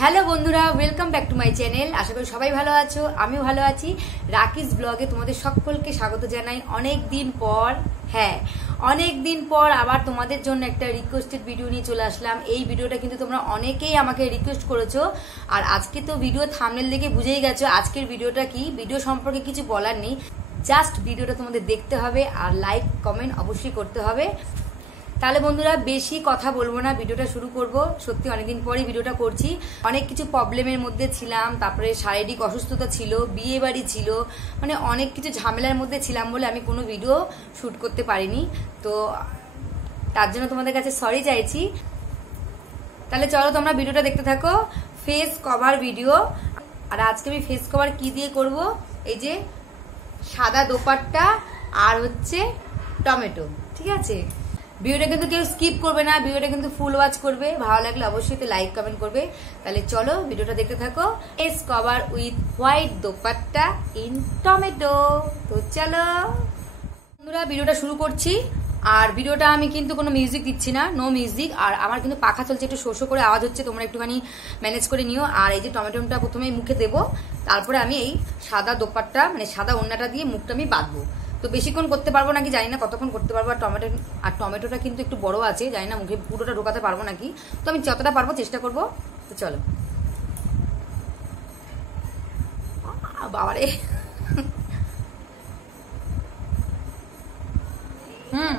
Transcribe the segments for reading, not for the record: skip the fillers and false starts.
Hello বন্ধুরা, welcome back to my channel. আশা করি সবাই ভালো আছো, আমিও ভালো আছি। রাকিস ব্লগে তোমাদের সকলকে স্বাগত জানাই। অনেক দিন পর আবার তোমাদের জন্য একটা রিকোয়েস্টেড ভিডিও নিয়ে চলে আসলাম। এই ভিডিওটা কিন্তু তোমরা অনেকেই আমাকে রিকোয়েস্ট করেছো, আর আজকে তো ভিডিও থাম্বনেল দেখে বুঝেই গেছো আজকের ভিডিওটা কি। ভিডিও সম্পর্কে কিছু বলার নেই, জাস্ট ভিডিওটা তোমাদের দেখতে হবে আর লাইক কমেন্ট অবশ্যই করতে হবে। তাহলে বন্ধুরা বেশি কথা বলবো না, ভিডিওটা শুরু করব। সত্যি অনেকদিন পরে ভিডিওটা করছি। অনেক কিছু প্রবলেমের মধ্যে ছিলাম, তারপরে শারীরিক অসুস্থতা ছিল, বিয়ে বাড়ি ছিল, মানে অনেক কিছু ঝামেলার মধ্যে ছিলাম বলে আমি কোনো ভিডিও শ্যুট করতে পারিনি। তো তার জন্য তোমাদের কাছে সরি চাইছি। তাহলে চলো তোমরা ভিডিওটা দেখতে থাকো। Face cover video. আর আজকে আমি ফেস কভার কি দিয়ে করব, এই যে সাদা দোপাট্টা আর হচ্ছে টমেটো। ঠিক আছে, ভিডিওটা কিন্তু কেউ স্কিপ করবে না, ভিডিওটা কিন্তু ফুল ওয়াচ করবে। ভালো লাগলে অবশ্যই তো লাইক কমেন্ট করবে। তাহলে চলো ভিডিওটা দেখতে থাকো। Face cover with white dupatta in tomato. তো চলো বন্ধুরা ভিডিওটা শুরু করছি। আর ভিডিওটা আমি কিন্তু কোনো মিউজিক দিচ্ছি না, নো মিউজিক। আর আমার কিন্তু পাখা চলছে, একটু শো করে আওয়াজ হচ্ছে, তোমরা একটুখানি ম্যানেজ করে নিও। আর এই যে টমেটোটা প্রথমেই মুখে দেবো, তারপরে আমি এই সাদা দোপাট্টা মানে সাদা ওড়নাটা দিয়ে মুখটা আমি বাঁধবো। তো বেশিক্ষণ করতে পারবো নাকি জানি না, কতক্ষণ করতে পারবো। আর টমেটোটা কিন্তু একটু বড় আছে, জানি না মুখে পুরোটা ঢোকাতে পারবো নাকি। তো আমি যতটা পারবো চেষ্টা করবো। তো চলো বাবারে হুম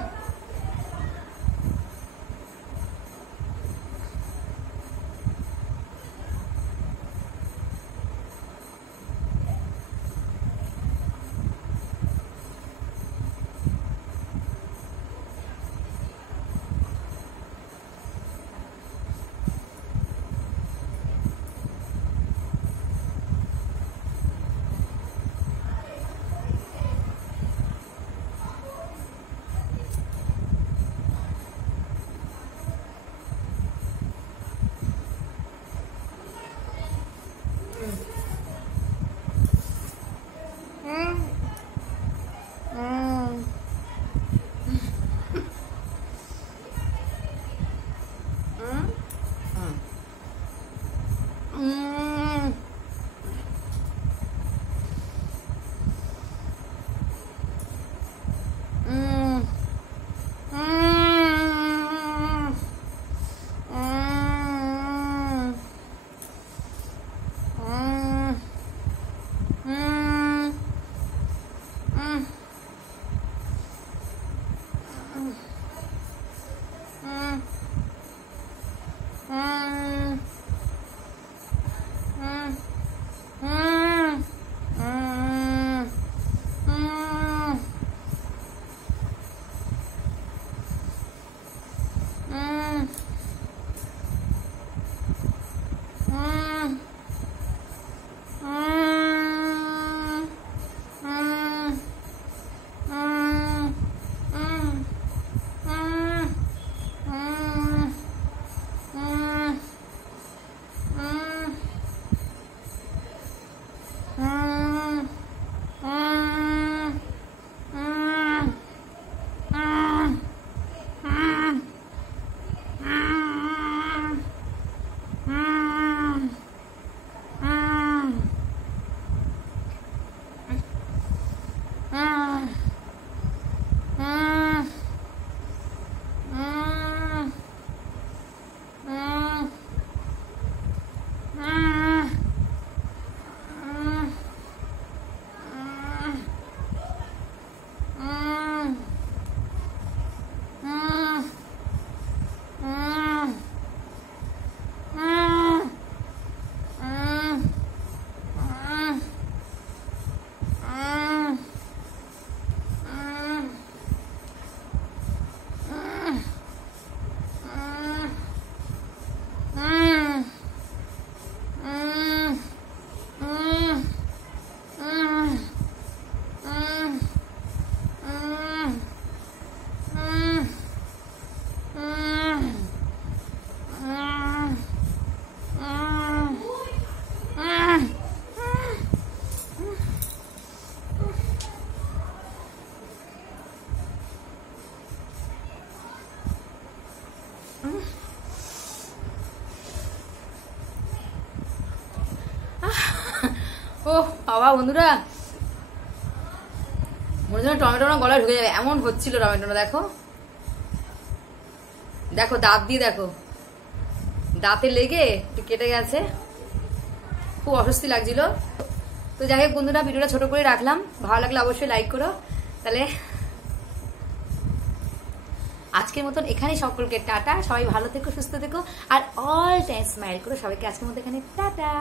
ও বাবা বন্ধুরা, মনে হচ্ছে টমেটো না গলায় ঢুকে যাবে, এমন হচ্ছিল টমেটোটা। দেখো দেখো দাঁত দিয়ে দেখো, দাঁতে লেগে একটু কেটে গেছে, খুব অস্বস্তি লাগছিল। তো যাই হোক বন্ধুরা, ভিডিওটা ছোট করে রাখলাম, ভালো লাগলে অবশ্যই লাইক করো। তাহলে আজকের মতন এখানেই সকলকে টাটা, সবাই ভালো থেকো, সুস্থ থেকো, আর অল টাইম স্মাইল করো সবাইকে। আজকের মতো এখানে টাটা।